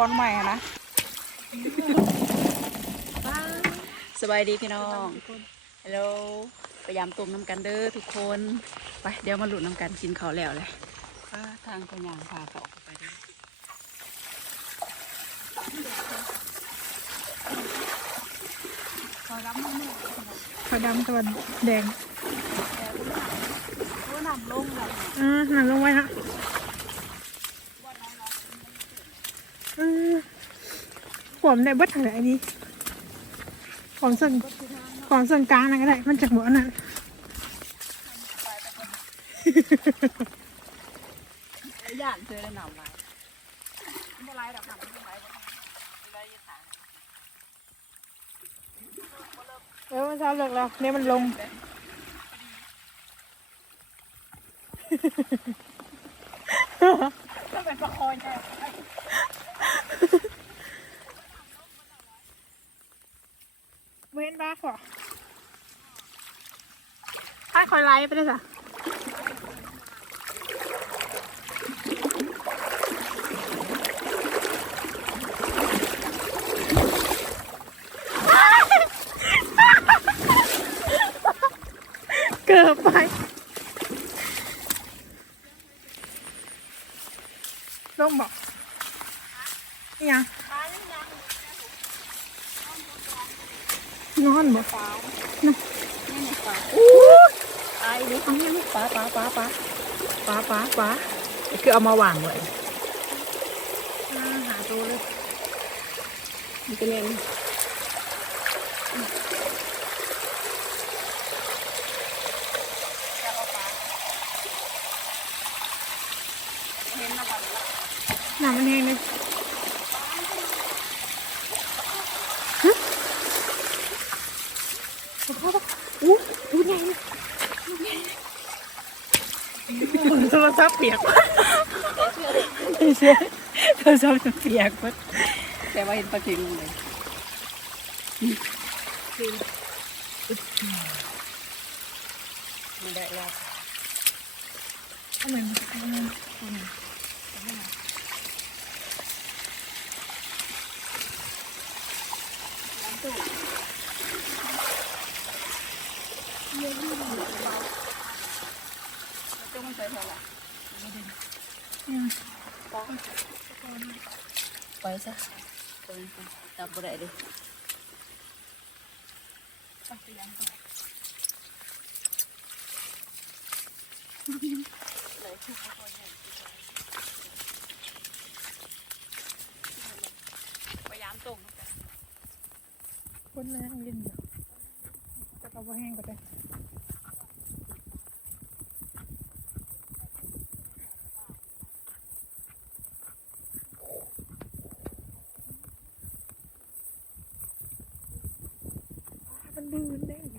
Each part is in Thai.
อนใหม่อะนะสบายดีพี่น้องฮัลโหลพยายามตุ่มน้ำกันเด้อทุกคนไปเดี๋ยวมาหลุดน้ำกันกินข้าวแล้วเลยป้าทางพยางพาเขาออกไปเด้อขอรับมือมือขาวดำตะวันแดงเพราะน้ำลงเลยอ่าหนังลงไว้ฮะอืม ผมได้เบัดอะไรดีของส่วนของส่วนกลางนั่นก็ได้ มันจากหมดอันนั้นย่านเจอแล้วหนาวลายไม่ไรดอกหนาวไม่ไรบ่ไม่ไรยี่สานเออมันเช้าเลิกแล้วเนี่ยมันลงก็เป็นประคอยใช่ เว้นบ้าขอถ้าคอยไลฟ์ไปได้จ้ะเกือบไปลงบอกอิหยังนอนบอก ไอ้นี่เขาเนี่ยป้าป้าป้าป้าป้าป้าป้า คือเอามาวางไว้อ่าหาตัวเลยมันเป็นเองหนามันแห้งเลยฮะพ่อพ่ออู้ดูไงโทรศัพท์เปียก ไม่ใช่โทรศัพท์เปียกมั้แต่ว่าเห็นปลาคิงเลยมันได้แล้วทำไมมัน ต้องมันใส่เท่าไหร่ไปซะจั บบ่ได้ดิพยายามตรงคนแรงเล่นอยู่จะเอาไปแห้งก็ได้ มันลื่นได้ไง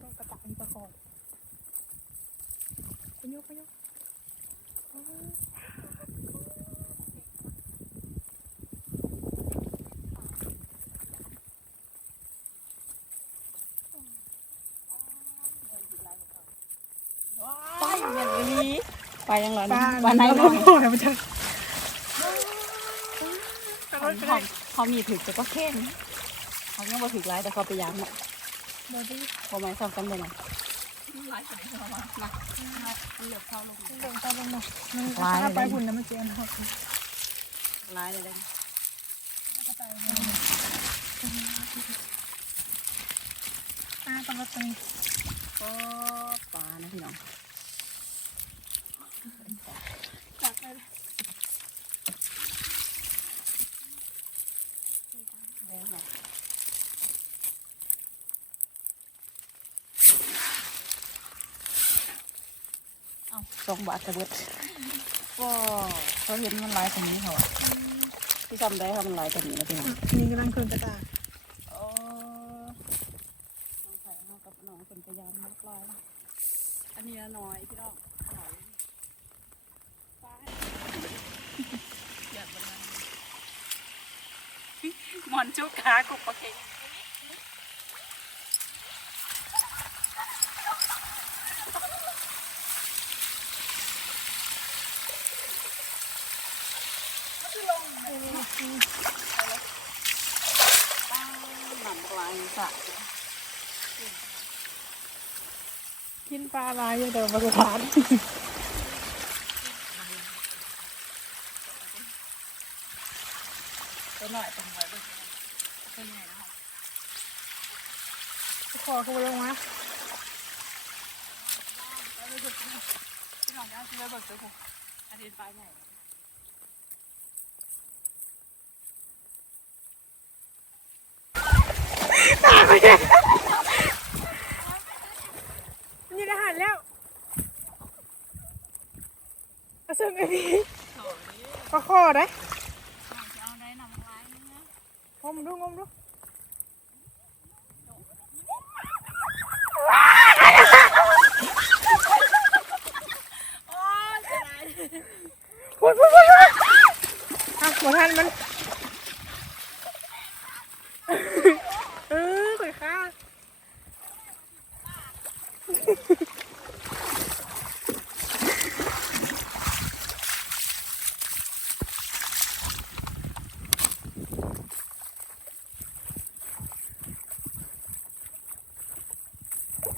ต้องกระตักมีประคองขยกขยกอ๋อไปอย่างนี้ไปยังไงปลาปลาไหนเราบ้างโอ้ยมันจะ เขา เขาเขามีถึกแต่ก็แค่นเขายังบ่ถึกร้ายแต่เขาพยายามเนี่ยเดี๋ยวดิเขาไม่ซ้อมกันเลยนะร้ายสุดเลยเขามามาเหลือบเข้าลงเดินตามลงมามันลายถ้าไปเลยหุ่นนะมันเจียนหักร้ายเลยเลยอ่าต้องรถตรงนี้ก็ปลานะพี่น้อง จับไปเลย แดงหน่อยเอาสองบาทกระเบิดก็เขาเห็นมันลายตรงนี้เขาอะที่จำได้เขามันลายตรงนี้นะพี่น้องนี่กำลังคืนกระตายโอ้น้องไผ่น้องกับน้องเป็นพยานมากลายนะอันนี้ละน้อยพี่น้องหอยปลาอยากเป็นอะไร หมอนจุกขากุบปะเคกินปลาลายอยู่แต่บริหารตัวหน่อยตรงไว้ด้วย เป็นไงนะคะขอเขาลงมาพี่น้องย่าซื้อไว้เบิกซื้อผมอันนี้ปลายใหญ่นี่อาหารแล้วเอาซึ่งไอ้นี่ปลาคอได้ เอาได้นำปลายนะ ง มดูงมดู โอ้ยเสียดาย พูดพูดพูดพูดอะหมดทันมัน เออข่อยข้า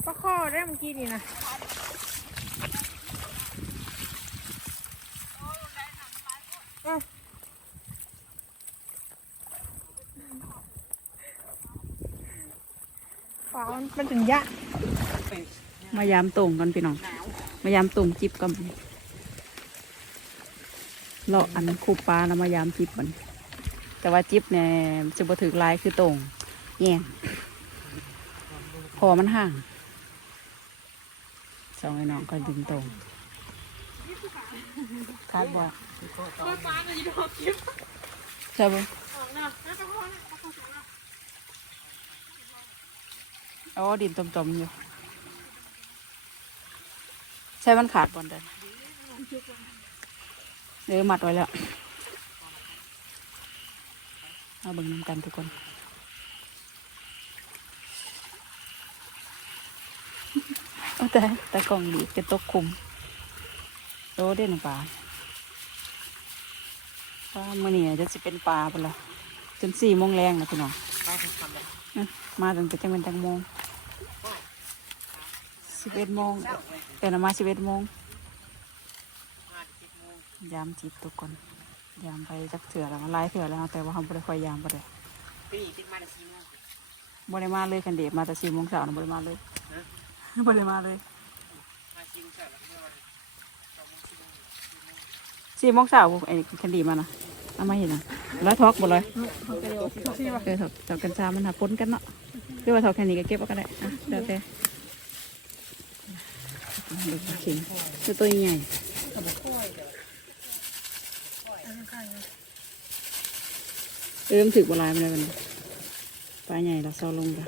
ปลาคอได้เมื่อกี้ นี่นะฟ้ามันมันถึงยะ มายามตรงกันพี่น้อง มายามตรงจิบกันเลาอันคูปลาแล้วมายามจิบมันแต่ว่าจิบเนี่ยจะบ่ถือลายคือตรงแย่งพอมันห่าง องไอ้น้องก็ดึงตรงคาดบอกฟ้ามันจะโดนกิบใช่ปะออกนะแล้วก็พอนะอ๋อดินจมๆอยู่ ใช่มันขาดบนเดินเดี๋ยวมัดไว้แล้ว เอาเบิ่งน้ำกันทุกคน โอ้แต่แต่กล่องดีจะตกคุมโตเด่นปลาปลาเมื่อนี้จะสิเป็นปลาไปละจนสี่โมงแรงนะพี่น้องอื้อมาตั้งแต่จังเป็นจังโมงสิบเอ็ดโมงเอ็นมาสิบเอ็ดโมงยามจิบทุกคนยามไปจักเถื่อแล้วมาไล่เถื่อแล้วแต่ว่าเขาไม่ได้คอยยามไปเลยปีนี้เป็นมาได้สี่โมงบ่ได้มาเลยกันเดบมาแต่สี่โมงเช้านะบ่ได้มาเลย บ่ได้มาเลยมาสี่โมงเช้าแล้วก็เมื่อวันสองโมงสี่โมงสี่โมงเช้าไอ้คันดีมานะเอามาเห็นนะแล้วทอกบ่เลยเออถอกถอกกันชามันหาปนกันเนาะหรือว่าถอกแค่นี้ก็เก็บเอาก็ได้อะเดี๋ยวแต่ดูข็งคือตัวใหญ่เออมันถือบ่หลายมาเลยมันปลาใหญ่เราเซาลงจ้ะ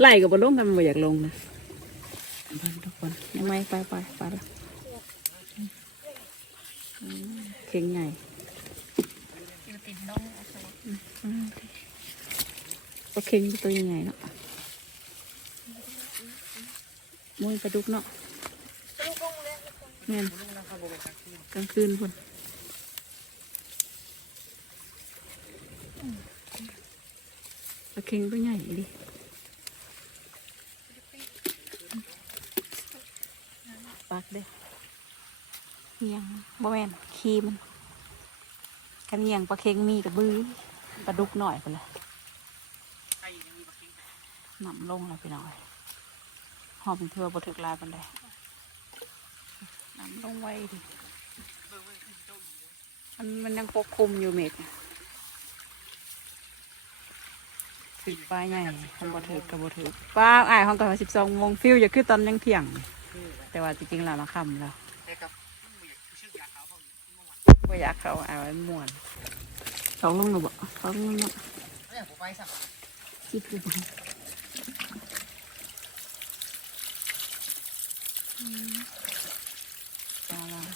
ไล่กับบนลงกันมันบ่อยากลงนะเพิ่นทุกคนยังไม่ไปไปไปละเข่งใหญ่อยู่ติดน้องอืมก็เข่งตัวยังไงเนาะมุ้ยปลาดุกเนาะแมนนะครับโบเป็นกลางคืนกลางคืนพุ่นปลา เข่งตัวใหญ่ดิปากเด้เหียงบ่แมนขี้มันกันเหียงปลาเค็งมีกับบื้อปลาดุกหน่อยไปเลยใครยังมีบักกิ้งนำลงแล้วไปหน่อยหอมเถื่อบถึกลายปันใดนำลงไว้ดิมันมันยังปกคลุมอยู่เม็ด น่ะถึกปลาใหญ่ทำบ่ถึกกับบ่ถึกปลาอ้ายของก่อนสิบสองโมงฟิวอย่าคือตอนยังเที่ยง แต่ว่าจริงๆแล้วเราค่ำแล้วแต่กับมือชื่อยาขาวเขาเมื่อวานบ่อยากเขาเอาไว้ม่วนสองลงหนูบ่สองลงเนาะไม่อยากผมไปสักคิดดูบ่อืมปลาลาย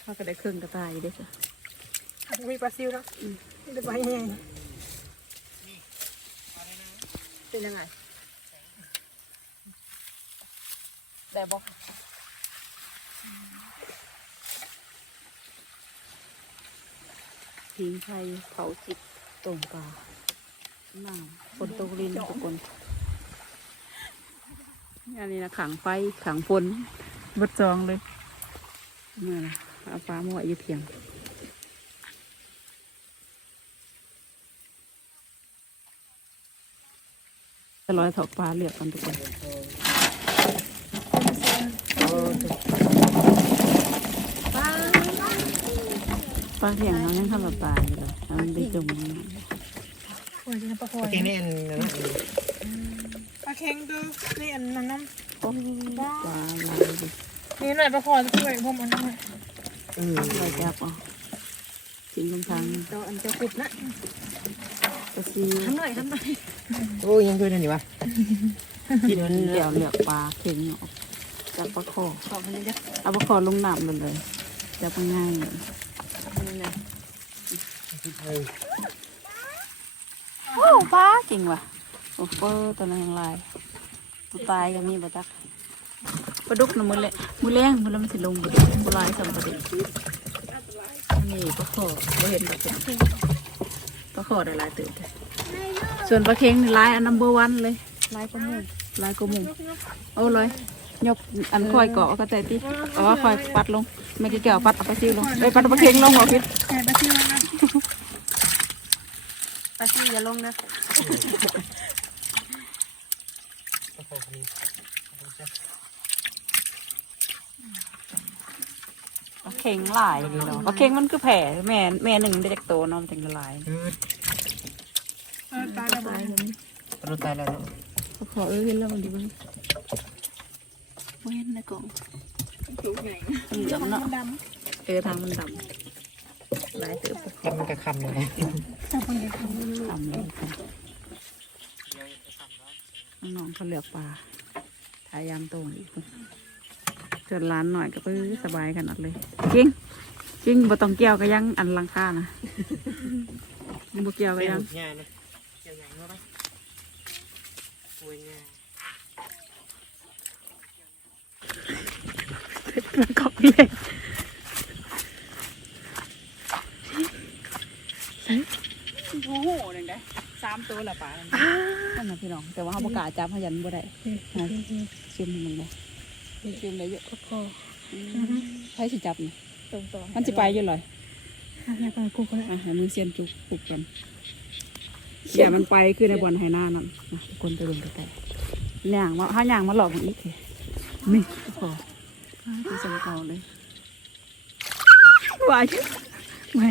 เขาก็ได้ครึ่งกระต่ายอยู่เด้จ้ะ มีปลาซิวแล้วเดี๋ยวไปยังไงเป็นยังไงแต่บอกพิงไทยเผาจิตตรงปลาหนาวฝนตกลินทุกคนอันนี้นะขังไฟขังฝนบดจองเลยเมื่อนะเอาปลามาไว้อยู่เพียง จะร้อยถอกปลาเหลือกกันทุกคนปลาเพียงเรายังทำแบบปลาอยู่เลยเอามันไปจุ่มโอ้ยจะปลาคอโอยเคนี่อันนั้นนะปลาเค็งดูนี่อันน้ำน้โอ้ปลาลายดิำนี่หน่อยปลาคอจะช่วยผมอันนั้นหน่อยอืมลายจับอะทิ้งลงทางเจ้าอันเจ้ากุบนะ กระซีทำหน่อยทำหน่อยโอ้ยยังด้วยนั่นอยู่วะกินมันเดี๋ยวเหลือกปลาเข็งออกจากปลาคอขอบคุณเลยจ้ะเอาปลาคอลงน้ำเลยเลยจับง่ายเลยนี่นะเออโอ้ปลาจริงว่ะโอ้เปอร์ตัวนั้นยังลายตัวตายก็มีบ่จักปลาดุกนะมือเละมือแรงมือแล้วมันสิลงบ่ได้บ่ลายสำปลาดุกอันนี้ปลาคอบ่เห็นบ่เป็น ปลาคอได้หลายตื่นส่วนปลาเค็งนี่ลายอันนัมเบอร์วันเลยลายกระมุงลายกระมุงเอาเลยยกอันคอยเกาะก็แต่ที่เอาว่าคอยปัดลงไม่กี่แก้วปัดเอาปลาซิวลงไปปัดเอาปลาเค็งลงเหรอพี่แค่ปลาซิวนะปลาซิวอย่าลงนะ โอ้โหนี่ปลาเค็งหลายเลยเนาะปลาเค็งมันคือแผ่แม่แม่หนึ่งได้จากโตเนาะมันถึงจะหลายคือเออตาระบายรู้ตายแล้วเนาะขอเออเห็นแล้วมันดีมันเว้นในกล่องถูกใหญ่มันเหลืองเนาะดเออทางมันดำหลายเติบกินมันกระคำเลยำจับมันเลยค่ะดำเลยค่ะน้องๆเขาเลือกปลาทายามตรง อีกจนร้านหน่อยก็เพื่อสบายขนาดเลยจริงจริงบ่ต้องเกี่ยวก็ยังอันหลังค่านะบ่เกี่ยวก็เป็นยังง่ายนะเกี่ยวอย่างนี้ไหมโอ้ยง่ายมันกอกเลยโอ้โหเลยได้สามตัวละปลานั่นนะพี่น้องแต่ว่าเขาประกล้าศจับเขายันบ่ได้ชิมมันเลย ชิมได้เยอะพอใครสิจับนี่ตรงต่อมันสิไปอยู่เลยอยากไปกูก็ได้อะให้มือเซียนจุกปลุกกันอย่ามันไปคือในบอลไฮหน้านั่นนะทุกคนไปลงใกล้ๆย่างมาห้าย่างมาหลอกมันอีกเถอะนี่พอไปสมเก่าเลยไหวไม่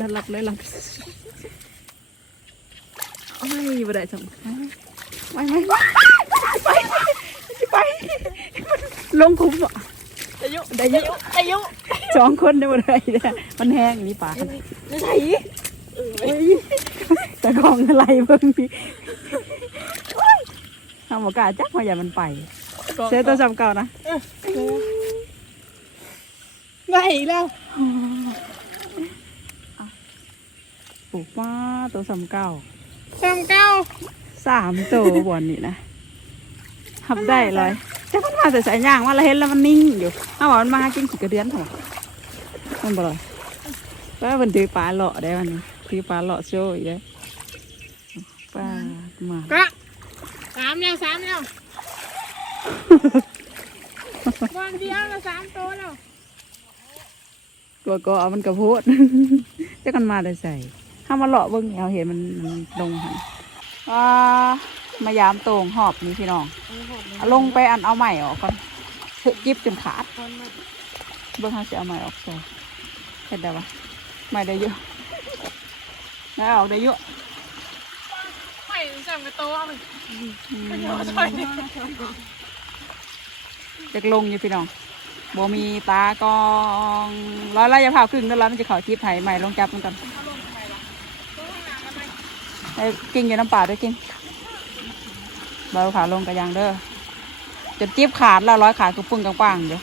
ลับหลับเลยหลับโอ้ยบ่ได้สมไม่ไม่ไม่ ไปไป ลงคุ้มอะอายุได้ยอะอายุสองคนได้บ่ได้เนี่ยมันแห้งนี่ปากไม่ใช่แต่กองอะไรเบิ่งนี่ทำโอกล้าจักมาอย่ามันไปเซตตัวจำเก่านะไงแล้วปลูกว่าตัวสำเก่าสามเก้าสามตัวบอนนี่นะ ทับได้เลยแต่มันมาแต่สายย่างมาแล้วเห็นแล้วมันนิ่งอยู่เอาว่ามันมาหากินขี่กระเดือนเถอะมันบ่เลยแล้วมันถือปลาเลาะได้มันนี้ถือปลาเลาะโชว์อีกเลยปลามาก็สามแล้วสามแล้ววันเดียวแล้วสามตัวแล้วตัวก็เอามันกระโพดจะกันมาได้ใส่ถ้ามาเลาะเบิ้งเอาเห็นมันมันลงหันอ่า มายามโต่งหอบนี่พี่น้องเอาลงไปอันเอาใหม่ออกก่อนเถอะจิบจนขาดเบิ้งเขาจะเอาใหม่ออกใส่เห็นได้ปะใหม่ได้เยอะได้ออกได้เยอะไม่สามกระโตเอาไปอืมช่วยเด็กลงอยู่พี่น้องบ่มีตากองร้อยไล่ยาเผาครึ่งนั่นแล้วมันจะเขอทิพย์ไถใหม่ลงจับมันก่อนให้กิ้งอยู่น้ำป่าด้วยกิ้ง เบาขาลงกระยางเด้อจนจิ๊บขาดแล้วร้อยขาดกูปึ้งกลางๆอยู่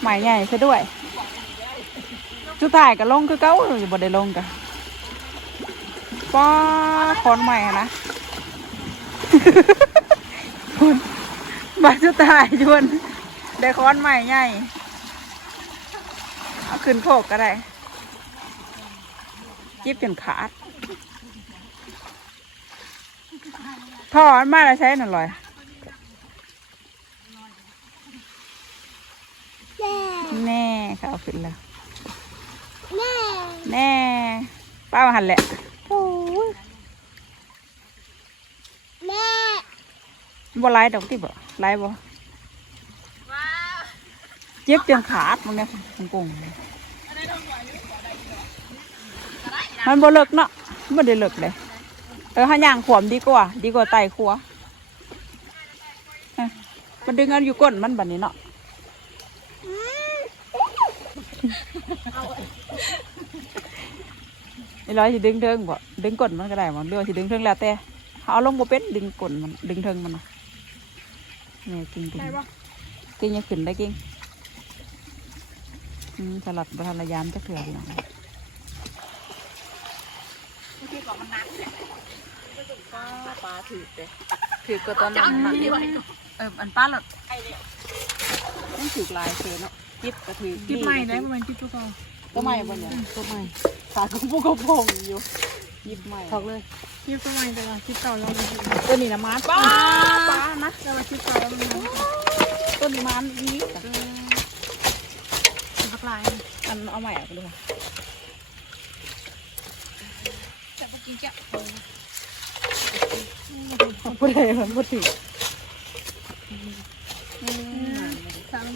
ใหม่ใหญ่ซะด้วยสุดท้ายก็ลงคือเก้าอยู่บ่ได้ลงกันป้าคอนใหม่นะคุณบาดสุดสุดท้ายชวนได้คอนใหม่ใหญ่เอาขึ้นโคกก็ได้ยิบจนขาด พ่อมันมาแล้วใช้หน่อยลอยแม่แน่เขาเอาขึ้นแล้วแม่แน่ป้ามาหันแหละโอ้ยแม่บ่ไล่ดอกที่บ่ไล่บ่เจ็บจนขาดมันเนี่ยมันกงมันบ่เลิกเนาะมันบ่ได้เลิกเลย เออหาย่างขวมดีกว่า ดีกว่าไต่ขัวมันดึงเอาอยู่ก้นมันแบบนี้เนาะไอ้ร้อยสิดึงเทิงบ่ดึงก้นมันก็ได้มันเรือว่าสิดึงเทิงแล้วแต่เอาลงบ่เป็นดึงก้นมันดึงเทิงมันนะแม่กินกินได้ปะกินยังขึ้นได้กินสลัดบะทานระยามจะเถื่อพี่น้อง ปลาถือเด้ถือก็ตอนนั้นนะเอออันป้าหลดต้องถือลายเสือเนาะจิบก็ถือจิบใหม่ได้ประมาณจิบทุกคนก็ไม่บ่เนี่ยก็ไม่ขาก็ปุกกระพงอยู่ยิบใหม่ถอกเลยจิบประมาณแต่ว่าจิบเก่าเราไม่จิบตัวนี้นะมันป้าป้านะแต่ว่าจิบเก่าเราไม่จิบตัวนี้มันนี้พักลายอันเอาใหม่เอาไปเลยแต่ปกินแกะพูดอะไรมันพูดถึงสาม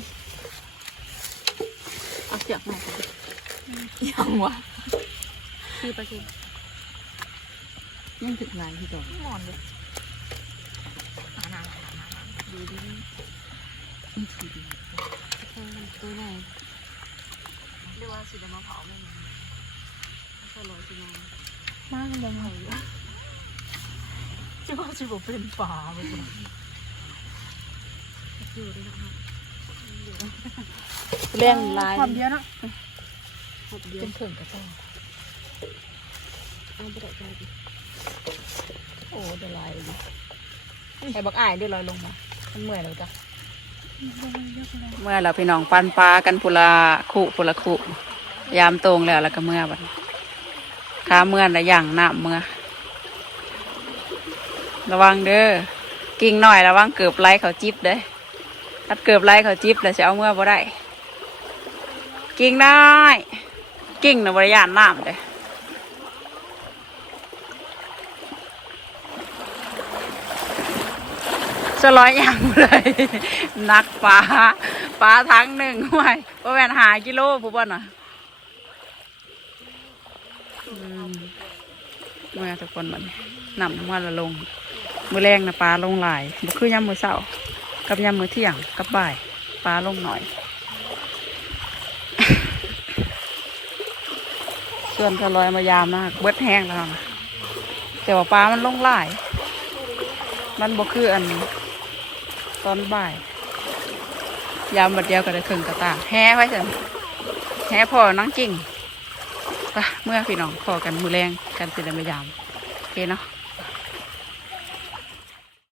เอาเสียบมายังวะสี่เปอร์เซ็นต์ยังถึงลายที่ต่อหมอนเลยดูดิมันถือตัวไหนเรียกว่าสีดำมะพร้าวแม่งใช่ร้อยสิมามากเลยหน่อย จะว่าจะบอกเป็นป่าไปก่อนเล่นลายความเดียวเนาะเป็นเข่งกระต้องโอ้เดี๋ยวลายเลยไอ้บักอ้ายเดี๋ยวลอยลงมามันเมื่อยแล้วจ้ะเมื่อเราพี่น้องปันปลากันพุละคุพุละคุยามตรงแล้วแล้วก็เมื่อบัดนี้ขาเมื่อละอย่างหน้าเมื่อ ระวังเด้อกิ่งหน่อยระวังเกือบไล่เขาจิบเด้อถ้าเกือบไล่เขาจิบแล้วจะเอาเมื่อบ่ได้กิ่งได้กิ่งในะบริยานน้ำเด้อจะร้อยอย่างเลยนักปลาปลาทั้งหนึ่งห้วยประมาณหากิโลผู้บ่น่ะเมื่อทุกคนมันนำมื่อละลง มือแรงนะปลาลงหลายบ่คือยามมือเช้ากับยามมือเที่ยงกับบ่ายปลาลงหน่อย ส่วนทะลอยมายามนะเบิดแห้งแล้วนะแต่ว่าปลามันลงหลาย มันบ่คืออันตอนบ่าย ยามบัดเดียวก็ได้ครึ่งกระตาแห่ไว้จันแห่พอนั่งจริงไปเมื่อพี่น้องพอกันมือแรงกันสิได้มายามโอเคเนาะ